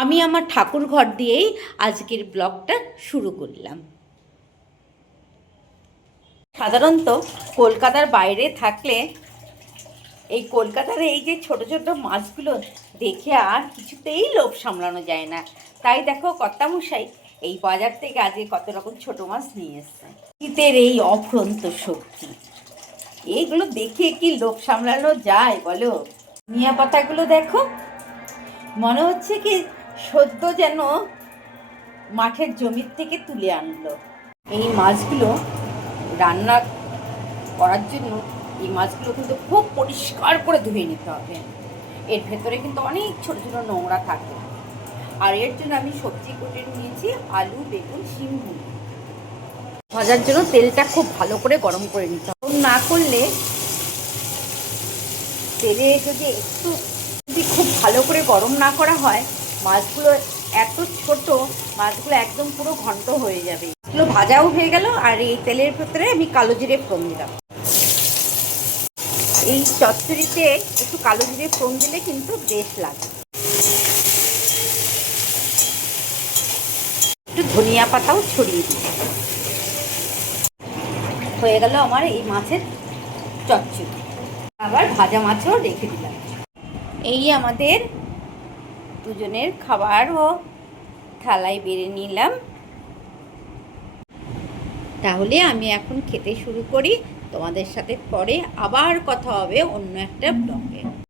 আমি আমার ঠাকুর ঘর দিয়েই আজকের ব্লগটা শুরু করলাম। সাধারণত কলকাতার বাইরে থাকলে এই কলকাতার এই যে ছোট ছোট মাছগুলো দেখে আর কিছুতেই লোভ সামলানো যায় না। তাই দেখো কর্তামশাই এই বাজার থেকে আজকে কত রকম ছোট মাছ নিয়ে এসছে। শীতের এই অফুরন্ত সবজি, এইগুলো দেখে কি লোভ সামলানো যায় বলো? ধনিয়া পাতাগুলো দেখো, মনে হচ্ছে কি সদ্য যেন মাঠের জমির থেকে তুলে আনলো। এই মাছগুলো রান্না করার জন্য এই মাছগুলো কিন্তু খুব পরিষ্কার করে ধুয়ে নিতে হবে। এর ভেতরে কিন্তু অনেক ছোটো ছোটো নোংরা থাকে। আর এর জন্য আমি সবজি কেটে নিয়েছি, আলু, বেগুন, শিম ভাজার জন্য তেলটা খুব ভালো করে গরম করে নিতে হবে। না করলে তেলে যদি খুব ভালো করে গরম না করা হয়, মাছগুলো এত ছোট, মাছগুলো একদম পুরো ঘন্ট হয়ে যাবে। এগুলো ভাজাও হয়ে গেল। আর এই তেলের ভেতরে আমি কালো জিরে ফোড়ন দিলাম। এই চচ্চড়িতে একটু কালো জিরে ফোড়ন দিলে কিন্তু বেশ লাগে। একটু ধনিয়া পাতাও ছড়িয়ে দিই। হয়ে গেল আমার এই মাছের চচ্চড়ি। আবার ভাজা মাছও রেখে দিলাম। এই আমাদের দুজনের খাবারও থালায় বেড়ে নিলাম। তাহলে আমি এখন খেতে শুরু করি। তোমাদের সাথে পরে আবার কথা হবে অন্য একটা ব্লগে।